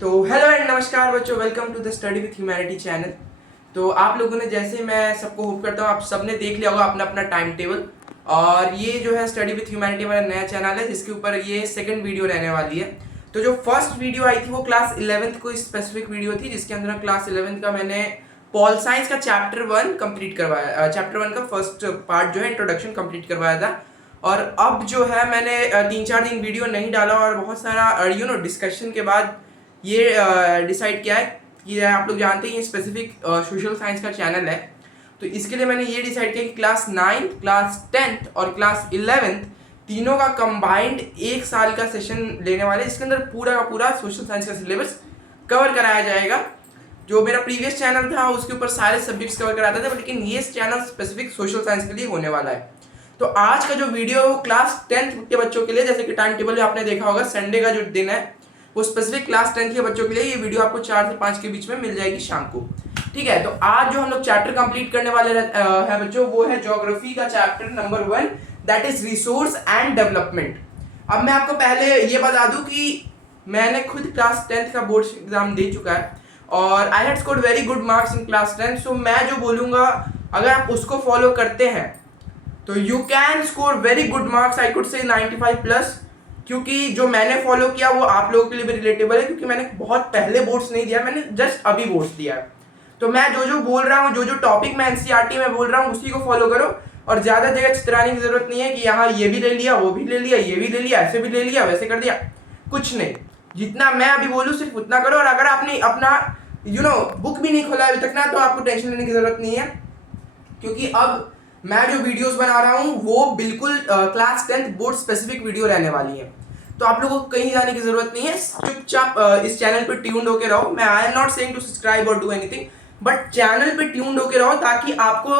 तो hello and नमस्कार बच्चों, welcome to the study with humanity channel. तो आप लोगों ने जैसे मैं सबको होप करता हूँ आप सबने देख लिया होगा अपना अपना टाइम टेबल। और ये जो है स्टडी विथ ह्यूमैनिटी हमारा नया चैनल है जिसके ऊपर ये सेकंड वीडियो रहने वाली है। तो जो फर्स्ट वीडियो आई थी वो क्लास 11th को स्पेसिफिक वीडियो थी जिसके अंदर क्लास 11th का मैंने पॉल साइंस का चैप्टर 1 कंप्लीट करवाया, चैप्टर 1 का फर्स्ट पार्ट जो है इंट्रोडक्शन कंप्लीट करवाया था। और अब जो है मैंने 3-4 दिन वीडियो नहीं डाला और बहुत सारा डिस्कशन के बाद ये डिसाइड किया है कि आप लोग जानते हैं ये स्पेसिफिक सोशल साइंस का चैनल है। तो इसके लिए मैंने ये डिसाइड किया कि क्लास 9th, क्लास 10th और क्लास 11th तीनों का कंबाइंड एक साल का सेशन लेने वाले, इसके अंदर पूरा का पूरा सोशल साइंस का सिलेबस कवर कराया जाएगा। जो मेरा प्रीवियस चैनल था उसके ऊपर सारे सब्जेक्ट्स कवर कराते थे, लेकिन ये चैनल स्पेसिफिक सोशल साइंस के लिए होने वाला है। तो आज का जो वीडियो क्लास 10th के बच्चों के लिए, जैसे कि टाइम टेबल में आपने देखा होगा संडे का जो दिन है वो स्पेसिफिक क्लास 10th के बच्चों के लिए ये वीडियो आपको 4 से 5 के बीच में मिल जाएगी शाम को। ठीक है, तो आज जो हम लोग चैप्टर कंप्लीट करने वाले हैं बच्चों वो है ज्योग्राफी का chapter number 1, that is resource and development. अब मैं आपको पहले ये बता दूं कि मैंने खुद क्लास 10th का बोर्ड एग्जाम दे चुका है और I had scored very good marks in class 10th। सो मैं जो बोलूंगा अगर आप उसको फॉलो करते हैं तो you can score very good marks, I could say 95+। क्योंकि जो मैंने फॉलो किया वो आप लोगों के लिए भी रिलेटेबल है, क्योंकि मैंने बहुत पहले बोर्ड्स नहीं दिया, मैंने जस्ट अभी बोर्ड्स दिया है। तो मैं जो जो बोल रहा हूँ, जो जो टॉपिक मैं एनसीईआरटी में बोल रहा हूँ उसी को फॉलो करो और ज़्यादा जगह चितराने की जरूरत नहीं है कि यहाँ ये भी ले लिया, वो भी ले लिया, ये भी ले लिया, ऐसे भी ले लिया, वैसे कर दिया, कुछ नहीं। जितना मैं अभी बोलूँ सिर्फ उतना करो। और अगर आपने अपना बुक भी नहीं खोला अभी तक ना, तो आपको टेंशन लेने की जरूरत नहीं है, क्योंकि अब मैं जो वीडियोस बना रहा हूँ वो बिल्कुल class 10th board specific video रहने वाली है। तो आप लोगों को कहीं जाने की जरूरत नहीं है, चुपचाप इस चैनल पे ट्यून्ड होके रहो। मैं I am not saying to subscribe और डू एनीथिंग, बट चैनल पे ट्यून्ड होके रहो ताकि आपको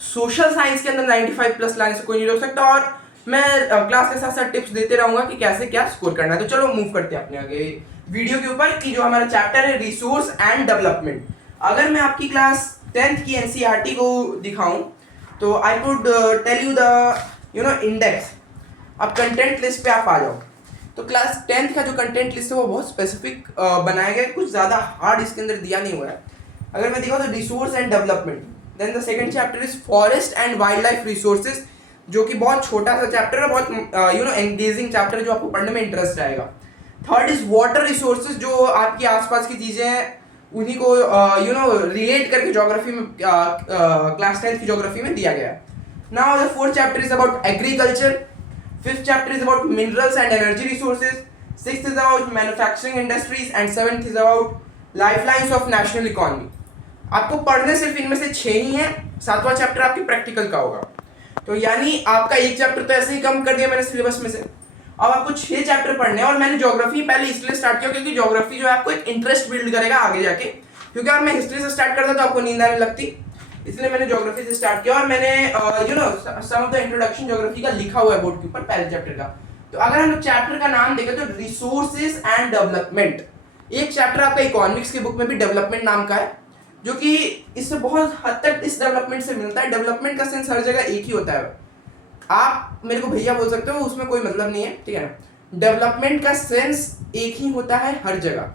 सोशल साइंस के अंदर 95+ लाने से कोई नहीं रोक सकता। और मैं क्लास के साथ साथ टिप्स देते रहूंगा कि कैसे क्या स्कोर करना है। तो चलो मूव करते हैं अपने आगे वीडियो के ऊपर कि जो हमारा चैप्टर है रिसोर्स एंड डेवलपमेंट। अगर मैं आपकी क्लास 10th की एनसीईआरटी को दिखाऊं तो I could tell you the index. अब कंटेंट लिस्ट पे आप आ जाओ तो क्लास 10th का जो कंटेंट लिस्ट है वो बहुत स्पेसिफिक बनाया गया है, कुछ ज़्यादा हार्ड इसके अंदर दिया नहीं हुआ है। अगर मैं दिखाऊँ तो resource and development, then the second chapter is forest and wildlife resources, जो कि बहुत छोटा सा चैप्टर है, बहुत एंगेजिंग चैप्टर है जो आपको पढ़ने में इंटरेस्ट आएगा। थर्ड इज वाटर रिसोर्सेज, जो आपके आसपास की चीज़ें हैं उन्हीं को रिलेट करके ज्योग्राफी में क्लास 10th की ज्योग्राफी में दिया गया है। Now the fourth chapter is about agriculture, fifth chapter is about minerals and energy resources, sixth is about manufacturing industries and seventh is about lifelines of national economy। आपको पढ़ने सिर्फ इनमें से 6 ही हैं, 7वां चैप्टर आपके प्रैक्टिकल का होगा। तो यानी आपका एक चैप्टर तो ऐसे ही कम कर दिया मैंने सिलेबस में से। अब आपको 6 चैप्टर पढ़ने हैं और मैंने ज्योग्राफी पहले इसलिए स्टार्ट किया क्योंकि ज्योग्राफी जो है आपको एक इंटरेस्ट बिल्ड करेगा आगे जाके, क्योंकि अगर मैं हिस्ट्री से स्टार्ट करता तो आपको नींद आने लगती, इसलिए मैंने ज्योग्राफी से स्टार्ट किया। और मैंने सम ऑफ द इंट्रोडक्शन ज्योग्राफी का लिखा हुआ है बोर्ड के ऊपर पहले चैप्टर का। तो अगर हम लोग चैप्टर का नाम देखें तो रिसोर्सेज एंड डेवलपमेंट, एक चैप्टर आपका इकोनॉमिक्स की बुक में भी डेवलपमेंट नाम का है, जो कि इससे बहुत हद तक इस डेवलपमेंट से मिलता है। डेवलपमेंट का सेंस हर जगह एक ही होता है, आप मेरे को भैया बोल सकते हो, उसमें कोई मतलब नहीं है, ठीक है ना। डेवलपमेंट का सेंस एक ही होता है हर जगह।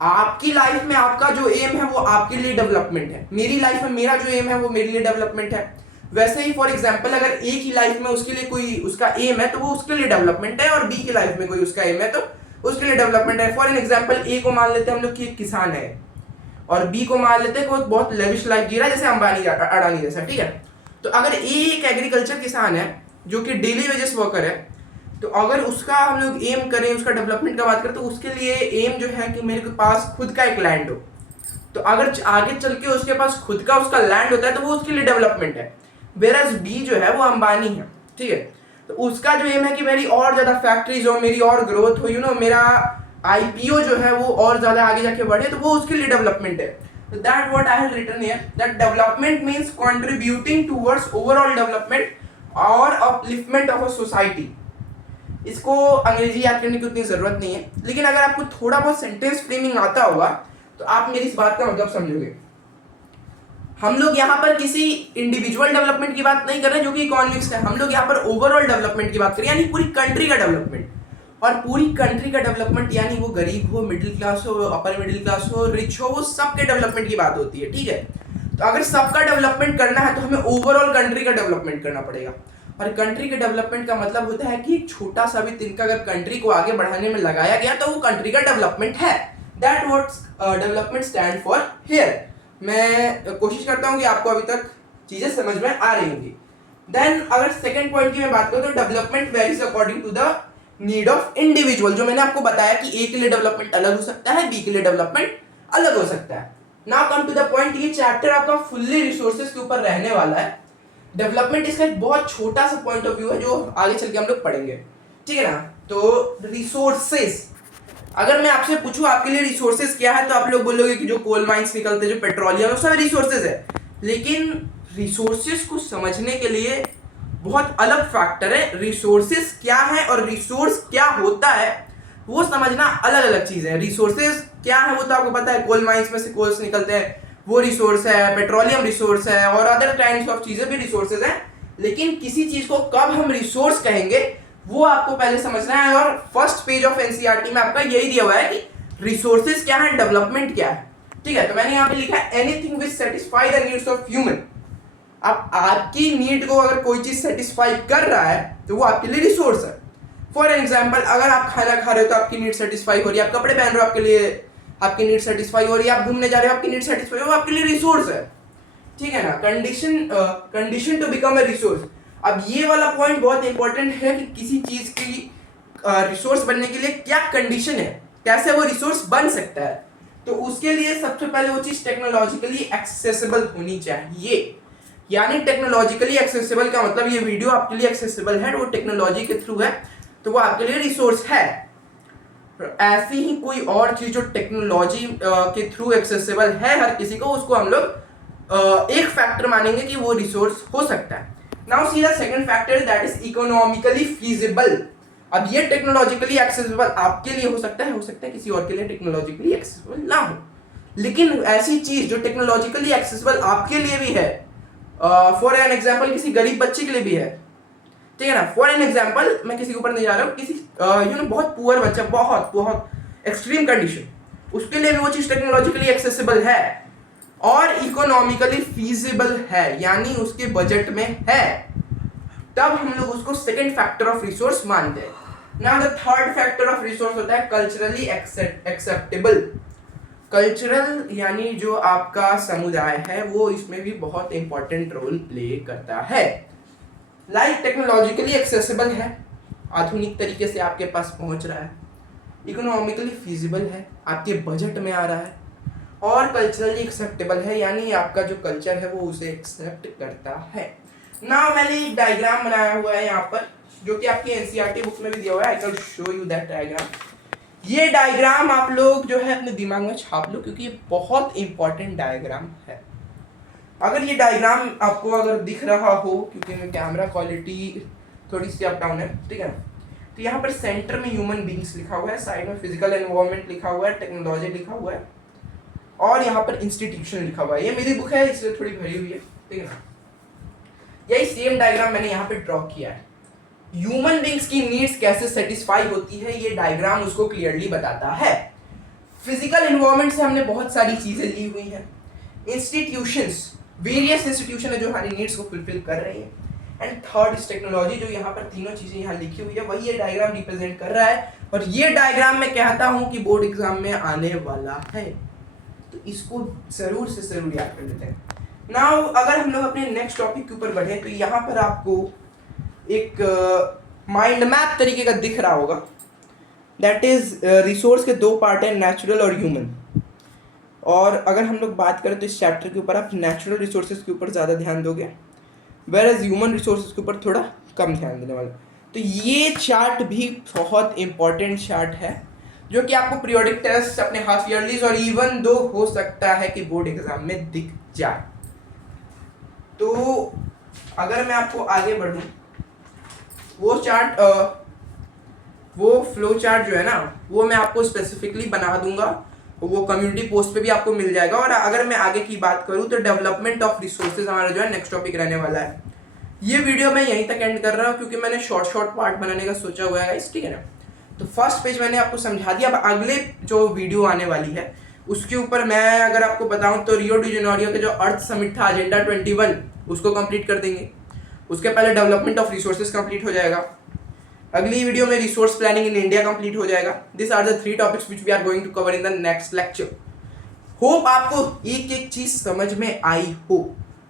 आपकी लाइफ में आपका जो एम है वो आपके लिए डेवलपमेंट है, मेरी लाइफ में मेरा जो एम है वो मेरे लिए डेवलपमेंट है। वैसे ही फॉर एग्जांपल अगर ए की लाइफ में उसके लिए कोई उसका एम है तो वो उसके लिए डेवलपमेंट है, और बी की लाइफ में कोई उसका एम है तो उसके लिए डेवलपमेंट है। फॉर एन एग्जांपल ए को मान लेते हैं हम लोग कि एक किसान है और बी को मान लेते हैं कोई बहुत लेविश लाइफ जी रहा है जैसे अंबानी अडानी जैसा, ठीक है। तो अगर ए एक एग्रीकल्चर किसान है जो कि डेली वेजेस वर्कर है, तो अगर उसका हम लोग एम करें, उसका डेवलपमेंट का बात करें तो उसके लिए एम जो है कि मेरे पास खुद का एक लैंड हो। तो अगर आगे चल के उसके पास खुद का उसका लैंड होता है तो वो उसके लिए डेवलपमेंट है। वेराज बी जो है वो अंबानी है, ठीक है, तो उसका जो एम है कि मेरी और ज्यादा फैक्ट्रीज हो, मेरी और ग्रोथ हो, मेरा आईपीओ जो है वो और ज्यादा आगे जाके बढ़े, तो वो उसके लिए डेवलपमेंट है। That what I have written here, that development means contributing towards overall development और अपलिफ्टमेंट ऑफ अ सोसाइटी। इसको अंग्रेजी याद करने की उतनी जरूरत नहीं है, लेकिन अगर आपको थोड़ा बहुत सेंटेंस फ्रेमिंग आता होगा तो आप मेरी इस बात का मतलब समझोगे। हम लोग यहाँ पर किसी इंडिविजुअल डेवलपमेंट की बात नहीं कर रहे जो कि इकोनॉमिक्स है, हम लोग यहाँ पर ओवरऑल डेवलपमेंट की बात करें, यानी पूरी कंट्री का डेवलपमेंट। और पूरी कंट्री का डेवलपमेंट, यानी वो गरीब हो, मिडिल क्लास हो, अपर मिडिल क्लास हो, रिच हो, वो सबके डेवलपमेंट की बात होती है, ठीक है। तो अगर सबका डेवलपमेंट करना है तो हमें ओवरऑल कंट्री का डेवलपमेंट करना पड़ेगा। और कंट्री के डेवलपमेंट का मतलब होता है कि एक छोटा सा भी तिनका अगर कंट्री को आगे बढ़ाने में लगाया गया तो वो कंट्री का डेवलपमेंट है। That what development stand for here. मैं कोशिश करता हूँ कि आपको अभी तक चीजें समझ में आ रही होंगी। देन अगर सेकंड पॉइंट की मैं बात करूँ तो development varies according to the need of individual. जो मैंने आपको बताया कि ए के लिए डेवलपमेंट अलग हो सकता है, बी के लिए डेवलपमेंट अलग हो सकता है। Now come to the point, ये चैप्टर आपका फुल्ली रिसोर्सेज के ऊपर रहने वाला है। डेवलपमेंट इसका एक बहुत छोटा सा पॉइंट ऑफ व्यू है जो आगे चल के हम लोग पढ़ेंगे, ठीक है ना। तो रिसोर्सेज, अगर मैं आपसे पूछूं आपके लिए रिसोर्सेज क्या है तो आप लोग बोलोगे कि जो कोल माइंस निकलते हैं, जो पेट्रोलियम, सब रिसोर्सेज है। लेकिन रिसोर्सेज को समझने के लिए बहुत अलग फैक्टर है। रिसोर्सेज क्या है और रिसोर्स क्या होता है वो समझना अलग अलग चीज है। रिसोर्सेज क्या है वो तो आपको पता है, कोल माइंस में से कोल्स निकलते हैं, वो रिसोर्स है, पेट्रोलियम रिसोर्स है, और अदर काइंड्स ऑफ चीजें भी रिसोर्सेज हैं। लेकिन किसी चीज को कब हम रिसोर्स कहेंगे वो आपको पहले समझना है। और फर्स्ट पेज ऑफ एनसीईआरटी में आपका यही दिया हुआ है कि रिसोर्सेज क्या है, डेवलपमेंट क्या है, ठीक है। तो मैंने यहाँ पे लिखा है anything which satisfy the needs of human. अब आपकी नीड को अगर कोई चीज सेटिस्फाई कर रहा है तो वो आपके लिए रिसोर्स है। फॉर एग्जाम्पल, अगर आप खाना खा रहे हो तो आपकी नीड सेटिस्फाई हो रही है, आप कपड़े पहन रहे हो आपके लिए आपकी नीड सेटिस्फाई हो रही है, आप घूमने जा रहे हो आपकी नीड सेटिस्फाई हो, वो आपके लिए रिसोर्स है, ठीक है ना। Condition to become a resource. अब ये वाला पॉइंट बहुत इंपॉर्टेंट है कि किसी चीज की रिसोर्स बनने के लिए क्या कंडीशन है, कैसे वो रिसोर्स बन सकता है। तो उसके लिए सबसे पहले वो चीज टेक्नोलॉजिकली एक्सेसिबल होनी चाहिए। यानी टेक्नोलॉजिकली एक्सेसिबल का मतलब ये वीडियो आपके लिए एक्सेसिबल है, वो टेक्नोलॉजी के थ्रू है तो वो आपके लिए रिसोर्स है। ऐसी ही कोई और चीज जो टेक्नोलॉजी के थ्रू एक्सेसिबल है हर किसी को, उसको हम लोग एक फैक्टर मानेंगे कि वो रिसोर्स हो सकता है। Now see the second factor, that is economically feasible. अब ये टेक्नोलॉजिकली एक्सेसिबल आपके लिए हो सकता है किसी और के लिए टेक्नोलॉजिकली एक्सेसिबल ना हो। लेकिन ऐसी चीज जो टेक्नोलॉजिकली एक्सेसिबल आपके लिए भी है, फॉर एन एग्जाम्पल किसी गरीब बच्चे के लिए भी है, ठीक है ना। फॉर एन एग्जाम्पल, मैं किसी के ऊपर नहीं जा रहा हूँ, किसी बहुत पुअर बच्चा, बहुत बहुत एक्सट्रीम कंडीशन, उसके लिए भी वो चीज टेक्नोलॉजिकली एक्सेसिबल है और इकोनॉमिकली फीजिबल है, यानी उसके बजट में है, तब हम लोग उसको सेकंड फैक्टर ऑफ रिसोर्स मानते हैं। Now the third factor of resource होता है कल्चरली एक्सेप्टेबल। कल्चरल यानी जो आपका समुदाय है वो इसमें भी बहुत इंपॉर्टेंट रोल प्ले करता है। लाइक टेक्नोलॉजिकली एक्सेसिबल है, आधुनिक तरीके से आपके पास पहुंच रहा है, इकोनॉमिकली फीजिबल है, आपके बजट में आ रहा है, और कल्चरली एक्सेप्टेबल है, यानी आपका जो कल्चर है वो उसे एक्सेप्ट करता है। नाउ मैंने एक डायग्राम बनाया हुआ है यहाँ पर, जो कि आपकी एनसीईआरटी बुक में भी दिया हुआ है। I can show you that diagram. ये डायग्राम आप लोग जो है अपने दिमाग में छाप लो, क्योंकि ये बहुत इंपॉर्टेंट डायग्राम है। अगर ये डायग्राम आपको अगर दिख रहा हो, क्योंकि मैं कैमरा क्वालिटी थोड़ी सी अप डाउन है, ठीक है। तो यहाँ पर सेंटर में ह्यूमन बींग्स लिखा हुआ है, साइड में फिजिकल एनवायरनमेंट लिखा हुआ है, टेक्नोलॉजी लिखा हुआ है, और यहाँ पर इंस्टीट्यूशन लिखा हुआ है। ये मेरी बुक है इसलिए थोड़ी भरी हुई है, ठीक है ना। यही सेम डायग्राम मैंने यहाँ पे ड्रॉ किया है। ह्यूमन बींग्स की नीड्स कैसे सेटिस्फाई होती है ये डायग्राम उसको क्लियरली बताता है। फिजिकल एनवायरनमेंट से हमने बहुत सारी चीजें ली हुई हैं। इंस्टीट्यूशंस, वेरियस इंस्टीट्यूशन है जो हमारी नीड्स को फुलफिल कर रही है। एंड थर्ड इज टेक्नोलॉजी, जो यहाँ पर तीनों चीजें यहाँ लिखी हुई है वही ये डायग्राम रिप्रेजेंट कर रहा है। और ये डायग्राम मैं कहता हूँ कि बोर्ड एग्जाम में आने वाला है, तो इसको जरूर से जरूर याद कर लेते हैं। नाउ अगर हम लोग अपने नेक्स्ट टॉपिक के ऊपर बढ़े तो यहाँ पर आपको एक माइंड मैप तरीके का दिख रहा होगा। दैट इज रिसोर्स के दो पार्ट हैं, नेचुरल और ह्यूमन। और अगर हम लोग बात करें तो इस चैप्टर के ऊपर आप नेचुरल रिसोर्सेज के ऊपर ज़्यादा ध्यान दोगे, वेयरएज ह्यूमन रिसोर्सेज के ऊपर थोड़ा कम ध्यान देने वाले। तो ये चार्ट भी बहुत इंपॉर्टेंट चार्ट है, जो कि आपको पीरियोडिक टेस्ट, अपने हाफ ईयरलीज और इवन दो हो सकता है कि बोर्ड एग्जाम में दिख जाए। तो अगर मैं आपको आगे बढ़ूं, वो चार्ट वो फ्लो चार्ट जो है ना, वो मैं आपको स्पेसिफिकली बना दूंगा, वो कम्युनिटी पोस्ट पे भी आपको मिल जाएगा। और अगर मैं आगे की बात करूं तो डेवलपमेंट ऑफ रिसोर्सेज हमारा जो है नेक्स्ट टॉपिक रहने वाला है। ये वीडियो मैं यहीं तक एंड कर रहा हूँ, क्योंकि मैंने शॉर्ट पार्ट बनाने का सोचा हुआ है, ठीक है ना। तो फर्स्ट पेज मैंने आपको समझा दिया। अब अगले जो वीडियो आने वाली है उसके ऊपर मैं अगर आपको बताऊं तो रियो डी जेनेरियो के जो अर्थ समिट था एजेंडा 21 उसको कंप्लीट कर देंगे। उसके पहले डेवलपमेंट ऑफ रिसोर्सेज कंप्लीट हो जाएगा। अगली वीडियो में resource planning in India complete हो जाएगा। This are the 3 topics which we are going to cover in the next lecture. Hope आपको एक एक चीज समझ में आई हो।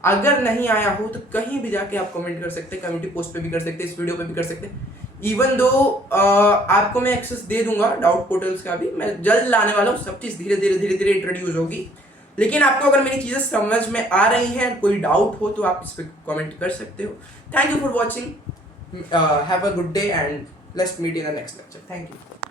अगर नहीं आया हो तो कहीं भी जाके आप कमेंट कर सकते हैं, कम्युनिटी पोस्ट पे भी कर सकते हैं, इस वीडियो पे भी कर सकते हैं। इवन दो आपको मैं एक्सेस दे दूंगा डाउट पोर्टल्स का भी, मैं जल्द लाने वाला हूँ। सब चीज़ धीरे धीरे इंट्रोड्यूस होगी। लेकिन आपको अगर मेरी चीज़ें समझ में आ रही हैं, कोई डाउट हो तो आप इस पर कमेंट कर सकते हो। Thank you for watching, have a good day and let's meet in the next lecture. Thank you.